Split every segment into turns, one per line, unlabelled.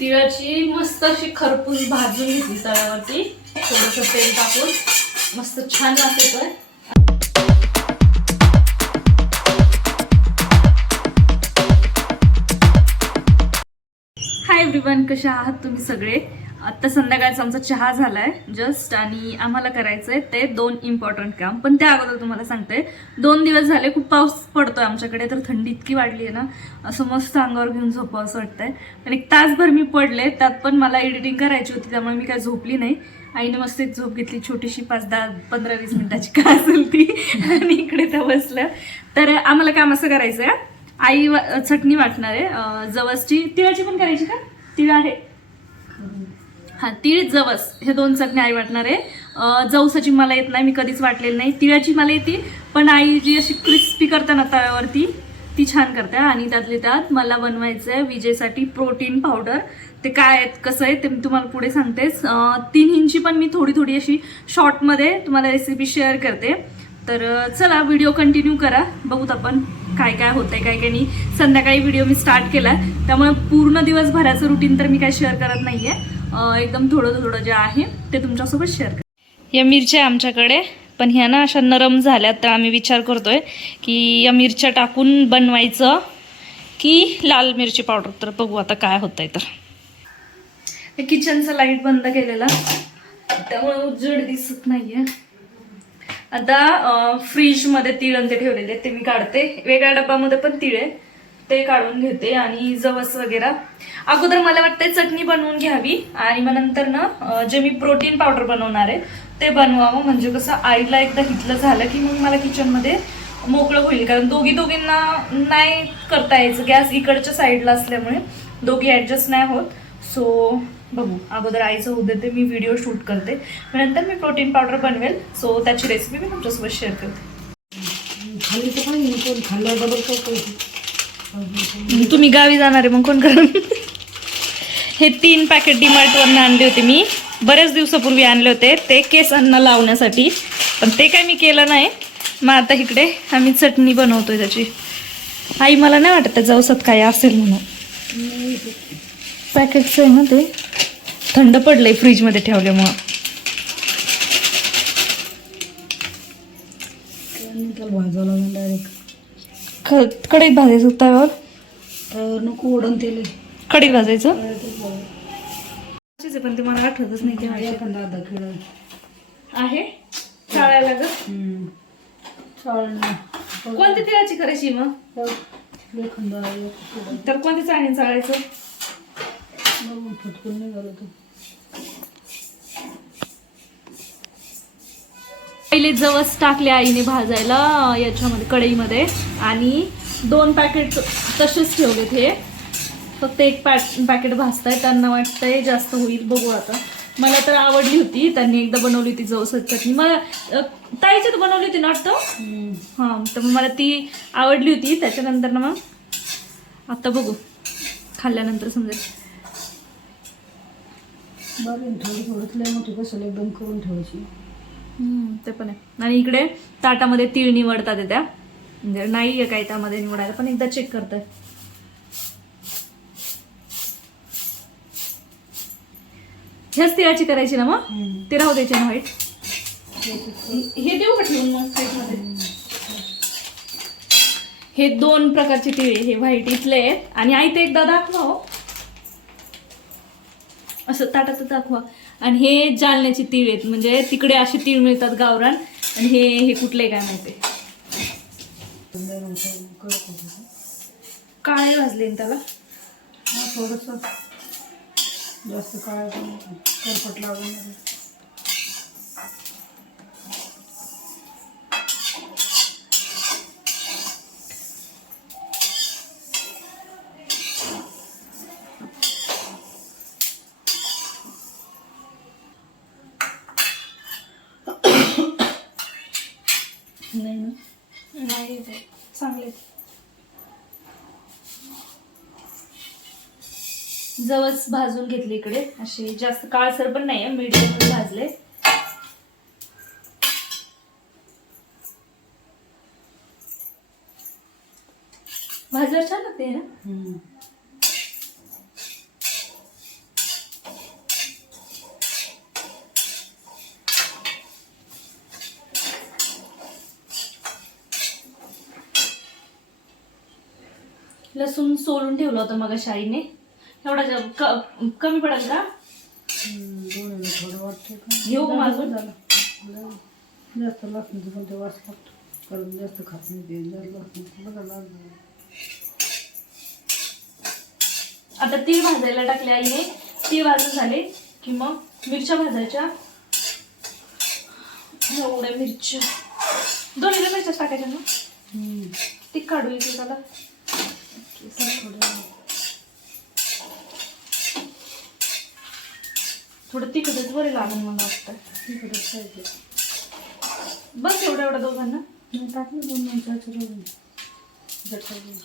तिळाची मस्त अशी खरपूस भाजून घेतली तव्यावरती. थोडंसं तेल टाकून. मस्त छान वास पण. हाय एव्हरीवन कशा आहात तुम्ही सगळे? आत्ता संध्याकाळचा आमचा चहा झालाय जस्ट आणि आम्हाला करायचंय ते दोन इम्पॉर्टंट काम. पण त्या अगोदर तुम्हाला सांगते दोन दिवस झाले खूप पाऊस पडतोय आमच्याकडे तर थंडी इतकी वाढली आहे ना असं मस्त अंगावर घेऊन झोपावं असं वाटतंय. पण एक तासभर मी पडले त्यात पण मला एडिटिंग करायची होती त्यामुळे मी काय झोपली नाही. आईने मस्त एक झोप घेतली छोटीशी पाच दहा पंधरा वीस मिनिटाची काय असेल ती आणि इकडे त्या बसल्या. तर आम्हाला काम असं करायचंय आई चटणी वाटणार आहे. जवसची तिळाची पण करायची का? तिळ आहे. हां तीळ जवस हे दोन चटणी आई वाटणार आहे. जवसाची मला येत नाही मी कधीच वाटलेली नाही. तिळाची मला येते पण आई जी अशी क्रिस्पी करते ना तव्यावरती ती छान करते आणि त्यातली त्यात मला बनवायचं आहे विजेसाठी प्रोटीन पावडर ते काय आहेत कसं आहे ते मी तुम्हाला पुढे सांगतेच. तीन इंची पण मी थोडी थोडी अशी शॉर्टमध्ये तुम्हाला रेसिपी शेअर करते. तर चला व्हिडिओ कंटिन्यू करा. बघूत आपण काय काय होतं आहे काय काय नाही. संध्याकाळी व्हिडिओ मी स्टार्ट केला त्यामुळे पूर्ण दिवसभराचं रुटीन तर मी काय शेअर करत नाही आहे एकदम थोडं थोडं जे आहे ते तुमच्यासोबत शेअर कर या मिरच्या आमच्याकडे पण ह्या ना अशा नरम झाल्यात तर आम्ही विचार करतोय की या मिरच्या टाकून बनवायचं की लाल मिरची पावडर? तर बघू आता काय होतंय तर. किचनचा लाइट बंद केलेला. त्यामुळे उजड दिसत नाहीये. आता फ्रीजमध्ये तीळ ते ठेवलेले ते मी काढते. वेगळ्या डब्यामध्ये पण तीळ आहे. ते काढून घेते आणि जवस वगैरे. अगोदर मला वाटतं चटणी बनवून घ्यावी. आणि मग नंतर ना जे मी प्रोटीन पावडर बनवणार आहे ते बनवावं. म्हणजे कसं आईला एकदा हिटलं झालं की मग मला किचनमध्ये मोकळं होईल. कारण दोघी दोघींना नाही करता यायचं. गॅस इकडच्या साईडला असल्यामुळे दोघी ॲडजस्ट नाही होत. सो बघू. अगोदर आईचं होऊ देते मी व्हिडिओ शूट करते. मग नंतर मी प्रोटीन पावडर बनवेल. सो त्याची रेसिपी मी तुमच्यासोबत शेअर करते.
खाली तर काही नाही खाल्लं डबल करतो
तुम्ही गावी जाणार आहे मग कोण करून हे तीन पॅकेट डीमार्टवरनं आणले होते मी. बरेच दिवसापूर्वी आणले होते. ते केसांना लावण्यासाठी. पण ते काय मी केलं नाही. मग आता इकडे आम्ही चटणी बनवतोय त्याची. आई मला नाही वाटत त्या जवसात काय असेल म्हणून. पॅकेटचं आहे ना ते. थंड पडलंय फ्रीजमध्ये ठेवल्यामुळं.
त्याला भाजावं लागेल डायरेक्ट
क- कढईत भाजायचं तव्यावर
तर नको ओढण तेल
कढईत भाजायचं? पण ते मला आठवतच नाही ते
किलो
आहे? चाळायला ग?
चालणं
कोणती तिळाची करायची मग? तर कोणती चाळणी चाळायचं?
फटकून नाही झालं तर.
पहिले जवस टाकले आईने भाजायला याच्यामध्ये कढईमध्ये. आणि दोन पॅकेट तसेच ठेवलेत हे. फक्त एक पॅक पॅकेट भाजताय त्यांना वाटतंय जास्त होईल. बघू आता. मला तर आवडली होती. त्यांनी एकदा बनवली होती जवसाची चटणी. मला अं, ताईची तर बनवली होती ना वाटतं? हां तर मला ती आवडली होती. त्याच्यानंतर ना मग आता बघू. खाल्ल्यानंतर समजेल
आहे, करून ठेवायची.
ते पण आहे. आणि इकडे ताटामध्ये तीळ निवडतात आहे त्या. म्हणजे नाही आहे काही त्यामध्ये निवडायला पण एकदा चेक करताय ह्याच तिळाची करायची ना मग? ते राहू द्यायचे ना व्हाईट हे देऊ का ठेवून मग हे दोन प्रकारचे तिळ आहे. हे व्हाईट इथले आहेत. आणि आई ते एकदा दाखवा हो. असं ताटात दाखवा. आणि हे जालन्याची तीळ आहेत म्हणजे तिकडे असे तीळ मिळतात गावरान. आणि हे हे कुठले काय माहिती? काळे भाजले त्याला.
हा थोडंसं जास्त काळ करपट लागून नाही. नाही ना
नाही ते चांगले. जवस भाजून घेतले इकडे. असे जास्त काळसर पण नाही मीडियम भाजले. भाजल्यावर छान होते ना? लसूण सोलून ठेवलं होतं मग शाईने एवढा कमी पडेल का? घेऊ माझं?
जास्त लसणाचं पण ते वास लागतो कारण जास्त खात नाही ते बघा लागलं
आता तीळ भाजायला टाकले आईने. तीळ भाजून झाले की मग मिरच्या भाजायच्या. एवढ्या मिरच्या. दोन्हीला मिरच्याच टाकायच्या ना. ती काढू येते त्याला. थोडं तिखटच बरे लागून मला वाटतं
तिकडंच खायचं.
बस एवढ्या एवढ्या दोघांना
टाकलं दोन मिनिटाचं. जटावून.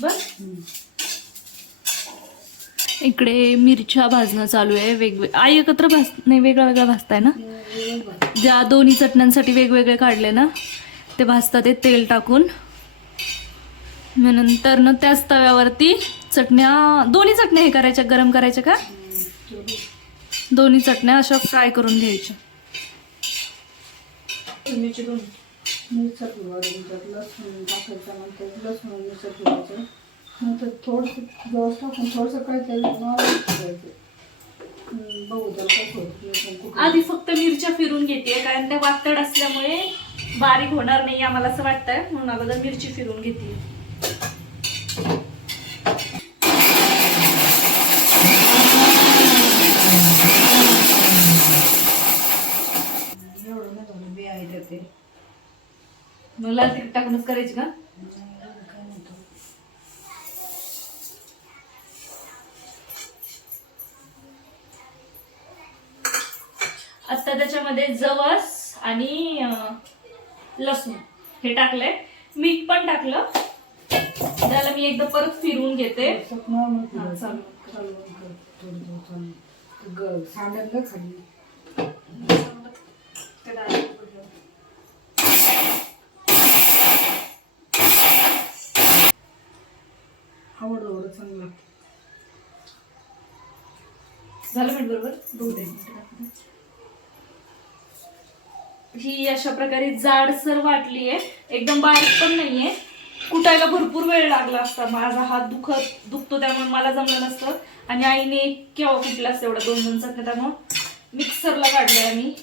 बस. इकडे मिरच्या भाजणं चालू आहे वेगवेग आई एकत्र भाज नाही वेगळा वेगळा भाजताय ना. ज्या दोन्ही चटण्यांसाठी वेगवेगळे काढले ना ते भाजतात ते तेल टाकून मग नंतर ना त्याच तव्यावरती चटण्या दोन्ही चटण्या हे करायच्या गरम करायच्या का? दोन्ही चटण्या अशा फ्राय करून घ्यायच्या.
लसूण नंतर थोडंसं थोडंसं काय.
आधी फक्त मिरच्या फिरून घेते कारण त्या वातड असल्यामुळे बारीक होणार नाही आम्हाला असं वाटतंय. म्हणून अगोदर मिरची फिरून घेते
एवढं नाही झालं बी आहे त्यात ते
मग लाल तिखट टाकूनच करायची का. आता त्याच्यामध्ये जवस आणि लसूण हे टाकलंय. मीठ पण टाकलं. त्याला मी एकदा परत फिरवून घेते.
थोडंसं normal
हा,
ठेवायचं.
चालेल.
चालवून कर. थोडं थोडं चालवून. ते ग- सांडायला खाली आवड एवढं चांगलं
झालं मीठ बरोबर? दोन ही अशा प्रकारे जाडसर वाटली आहे. एकदम बारीक पण नाहीये. कुटायला भरपूर वेळ लागला असता. माझा हात दुखत दुखतो त्यामुळे मला जमलं नसतं. आणि आईने केव्हा कुठला असतं एवढा दोन दोन चटण्या त्यामुळं मिक्सरला काढलंय आम्ही.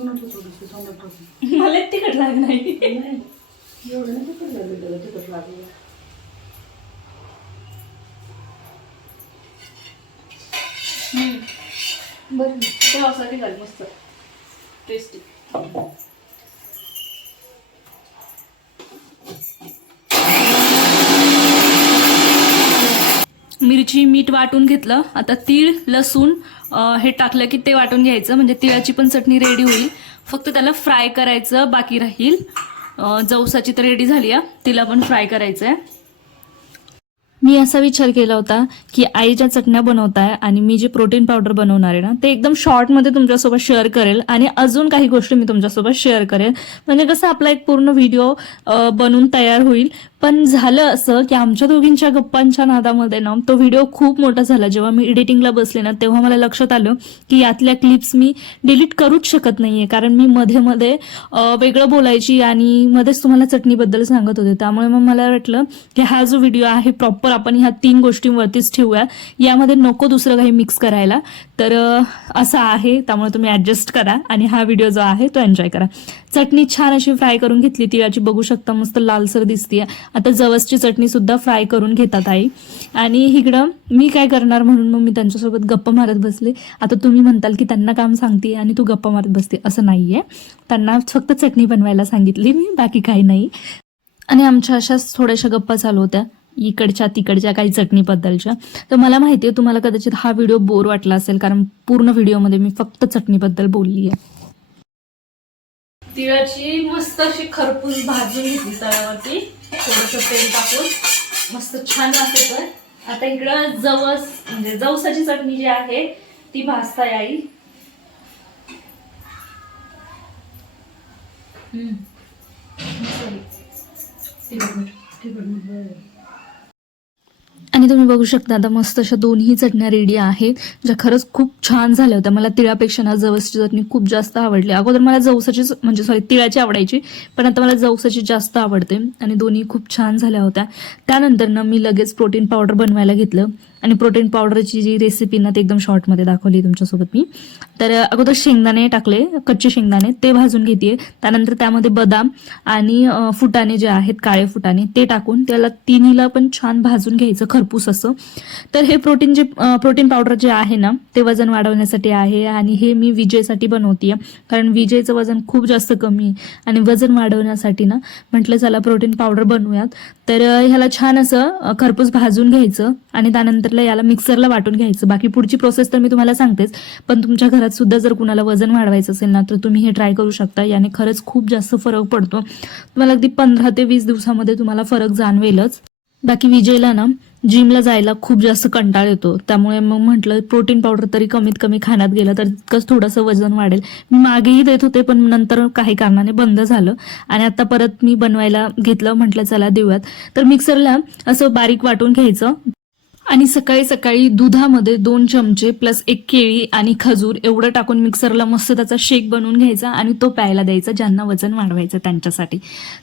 बघ टाकून.
मला तिखट लागलं नाही
एवढं नाही तिखट लागलं त्याला, तिखट लागलं.
बरं तेव्हासाठी झाली मस्त टेस्टी मिरची मीठ वाटून घेतलं आता तीळ लसूण हे टाकलं की ते वाटून घ्यायचं. म्हणजे तिळाची पण चटणी रेडी होईल. फक्त त्याला फ्राय करायचं बाकी राहील. जवसाची तर रेडी झाली आहे. तिला पण फ्राय करायचं आहे मी असा विचार केला होता की आई ज्या चटण्या बनवताय आणि मी जे प्रोटीन पावडर बनवणार आहे ना ते एकदम शॉर्टमध्ये तुमच्यासोबत शेअर करेल आणि अजून काही गोष्टी मी तुमच्यासोबत शेअर करेल. म्हणजे कसं आपला एक पूर्ण व्हिडिओ बनून तयार होईल. पण झालं असं की आमच्या दोघींच्या गप्पांच्या नादामध्ये ना तो व्हिडिओ खूप मोठा झाला. जेव्हा मी एडिटिंगला बसले ना तेव्हा मला लक्षात आलं की यातल्या क्लिप्स मी डिलीट करूच शकत नाहीये. कारण मी मध्ये मध्ये वेगळं बोलायची आणि मध्येच तुम्हाला चटणीबद्दल सांगत होते. त्यामुळे मग मला वाटलं की हा जो व्हिडिओ आहे प्रॉपर आपण ह्या तीन गोष्टींवरतीच ठेवूया. यामध्ये नको दुसरं काही मिक्स करायला. तर असं आहे. त्यामुळे तुम्ही ऍडजस्ट करा आणि हा व्हिडिओ जो आहे तो एन्जॉय करा. चटणी छान अशी फ्राय करून घेतली तिळाची बघू शकता मस्त लालसर दिसतीये. आता जवसची चटणी सुद्धा फ्राय करून घेतात आई. आणि इकडं मी काय करणार म्हणून मग मी त्यांच्यासोबत गप्पा मारत बसले. आता तुम्ही म्हणताल की त्यांना काम सांगते आणि तू गप्पा मारत बसते. असं नाहीये. त्यांना फक्त चटणी बनवायला सांगितली मी बाकी काही नाही. आणि आमच्या अशाच थोड्याशा गप्पा चालू होत्या. इकडच्या तिकडच्या काही चटणीबद्दलच्या. तर मला माहिती आहे तुम्हाला कदाचित हा व्हिडिओ बोर वाटला असेल कारण पूर्ण व्हिडिओमध्ये मी फक्त चटणीबद्दल बोलली आहे तिळाची मस्त अशी खरपूस भाजून घेतली तव्यावरती. थोडंसं तेल टाकून. मस्त छान लागते आता इकडं जवस म्हणजे जवसाची चटणी जी आहे ती भाजता आई हम्म. मस्त झाली. तिखट मीठ.
तिखट मीठ बरं.
आणि तुम्ही बघू शकता आता मस्त अशा दोन्ही चटण्या रेडी आहेत ज्या खरंच खूप छान झाल्या होत्या. मला तिळापेक्षा ना जवसची चटणी खूप जास्त आवडली. अगोदर मला जवसाचीच म्हणजे सॉरी तिळाची आवडायची पण आता मला जवसाची जास्त आवडते. आणि दोन्ही खूप छान झाल्या होत्या. त्यानंतर ना मी लगेच प्रोटीन पावडर बनवायला घेतलं. आणि प्रोटीन पावडरची जी रेसिपी ना ते एकदम शॉर्टमध्ये दाखवली तुमच्यासोबत मी. तर अगोदर शेंगदाणे टाकले कच्चे शेंगदाणे ते भाजून घेते त्यानंतर त्यामध्ये बदाम आणि फुटाणे जे आहेत काळे फुटाणे ते टाकून त्याला तिन्हीला पण छान भाजून घ्यायचं खरपूस असं. तर हे प्रोटीन जे प्रोटीन पावडर जे आहे ना ते वजन वाढवण्यासाठी आहे आणि हे मी विजयसाठी बनवते कारण विजयचं वजन खूप जास्त कमी आहे आणि वजन वाढवण्यासाठी ना म्हटलं चला प्रोटीन पावडर बनवूयात. तर ह्याला छान असं खरपूस भाजून घ्यायचं आणि त्यानंतर त्यानंतरला याला मिक्सरला वाटून घ्यायचं. बाकी पुढची प्रोसेस तर मी तुम्हाला सांगतेच. पण तुमच्या घरात सुद्धा जर कुणाला वजन वाढवायचं असेल ना तर तुम्ही हे ट्राय करू शकता. याने खरंच खूप जास्त फरक पडतो. तुम्हाला अगदी पंधरा ते वीस दिवसामध्ये तुम्हाला फरक जाणवेलच. बाकी विजयला ना जिमला जायला खूप जास्त कंटाळ येतो. त्यामुळे मग म्हटलं प्रोटीन पावडर तरी कमीत कमी खाण्यात गेलं तर तितकंच थोडंसं वजन वाढेल. मी मागेही देत होते पण नंतर काही कारणाने बंद झालं. आणि आता परत मी बनवायला घेतलं. म्हटलं चला देऊयात. तर मिक्सरला असं बारीक वाटून घ्यायचं. आणि सकाळी सकाळी दुधामध्ये दोन चमचे प्लस एक केळी आणि खजूर एवढं टाकून मिक्सरला मस्त त्याचा शेक बनवून घ्यायचा आणि तो प्यायला द्यायचा ज्यांना वजन वाढवायचं त्यांच्यासाठी.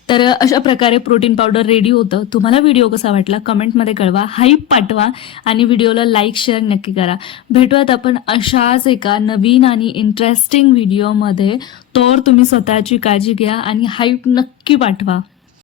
तर अशा प्रकारे प्रोटीन पावडर रेडी होतं. तुम्हाला व्हिडिओ कसा वाटला कमेंटमध्ये कळवा हाईप पाठवा आणि व्हिडिओला लाईक शेअर नक्की करा. भेटूयात आपण अशाच एका नवीन आणि इंटरेस्टिंग व्हिडिओमध्ये तर तुम्ही स्वतःची काळजी घ्या आणि हाईप नक्की पाठवा.